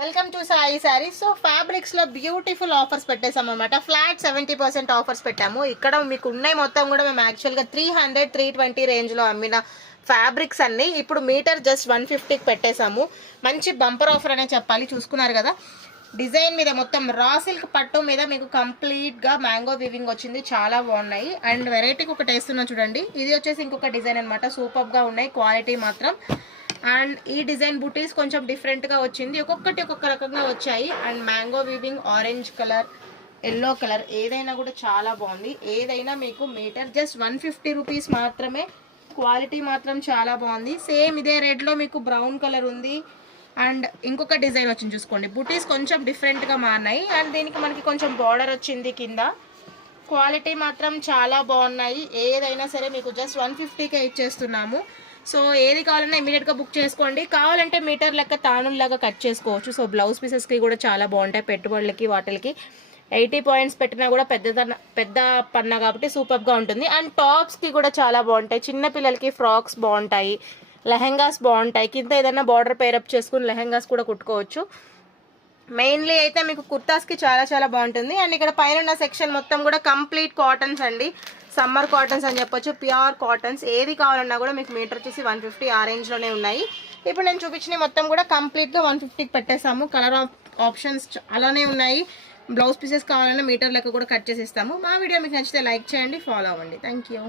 Welcome to Sai saris. So fabrics లో beautiful offers పెట్టేసాం అనమాట. ఫ్లాట్ 70% ఆఫర్స్ పెట్టాము. ఇక్కడ మీకు ఉన్నాయి మొత్తం కూడా మేము యాక్చువల్గా 300-320 రేంజ్లో అమ్మిన ఫ్యాబ్రిక్స్ అన్ని ఇప్పుడు మీటర్ జస్ట్ 150కి పెట్టేశాము. మంచి బంపర్ ఆఫర్ అనే చెప్పాలి. చూసుకున్నారు కదా, డిజైన్ మీద మొత్తం రా సిల్క్ పట్టు మీద మీకు కంప్లీట్గా మ్యాంగో వీవింగ్ వచ్చింది. చాలా బాగున్నాయి. అండ్ వెరైటీకి ఒకటి వేస్తున్నా చూడండి, ఇది వచ్చేసి ఇంకొక డిజైన్ అనమాట. సూపర్గా ఉన్నాయి, క్వాలిటీ మాత్రం. అండ్ ఈ డిజైన్ బుటీస్ కొంచెం డిఫరెంట్గా వచ్చింది, ఒక్కొక్కటి ఒక్కొక్క రకంగా వచ్చాయి. And mango weaving, orange colour, yellow colour, ఏదైనా కూడా చాలా బాగుంది. ఏదైనా మీకు మీటర్ జస్ట్ 150 రూపీస్ మాత్రమే. క్వాలిటీ మాత్రం చాలా బాగుంది. సేమ్ ఇదే రేట్లో మీకు బ్రౌన్ కలర్ ఉంది. అండ్ ఇంకొక డిజైన్ వచ్చింది చూసుకోండి, బుటీస్ కొంచెం డిఫరెంట్గా మారినాయి. అండ్ దీనికి మనకి కొంచెం బార్డర్ వచ్చింది కింద. క్వాలిటీ మాత్రం చాలా బాగున్నాయి. ఏదైనా సరే మీకు జస్ట్ 150కే ఇచ్చేస్తున్నాము. సో ఏది కావాలన్నా ఇమీడియట్గా బుక్ చేసుకోండి. కావాలంటే మీటర్ లెక్క తానుల్లాగా కట్ చేసుకోవచ్చు. సో బ్లౌజ్ పీసెస్కి కూడా చాలా బాగుంటాయి. పెట్టుబడులకి వాటికి 80 పాయింట్స్ పెట్టినా కూడా పెద్ద పన్న కాబట్టి సూపర్గా ఉంటుంది. అండ్ టాప్స్కి కూడా చాలా బాగుంటాయి. చిన్నపిల్లలకి ఫ్రాక్స్ బాగుంటాయి, లెహెంగాస్ బాగుంటాయి. కింద ఏదైనా బార్డర్ పేరప్ చేసుకుని లెహెంగాస్ కూడా కుట్టుకోవచ్చు. మెయిన్లీ అయితే మీకు కుర్తాస్కి చాలా చాలా బాగుంటుంది. అండ్ ఇక్కడ పైన ఉన్న సెక్షన్ మొత్తం కూడా కంప్లీట్ కాటన్స్ అండి. సమ్మర్ కాటన్స్ అని చెప్పొచ్చు, ప్యూర్ కాటన్స్. ఏది కావాలన్నా కూడా మీకు మీటర్ వచ్చేసి 150 ఆ రేంజ్లోనే ఉన్నాయి. ఇప్పుడు నేను చూపించిన మొత్తం కూడా కంప్లీట్గా 150కి పెట్టేసాము. కలర్ ఆప్షన్స్ అలానే ఉన్నాయి. బ్లౌజ్ పీసెస్ కావాలన్నా మీటర్ లెక్క కూడా కట్ చేసి ఇస్తాము. మా వీడియో మీకు నచ్చితే లైక్ చేయండి, ఫాలో అవ్వండి. Thank you.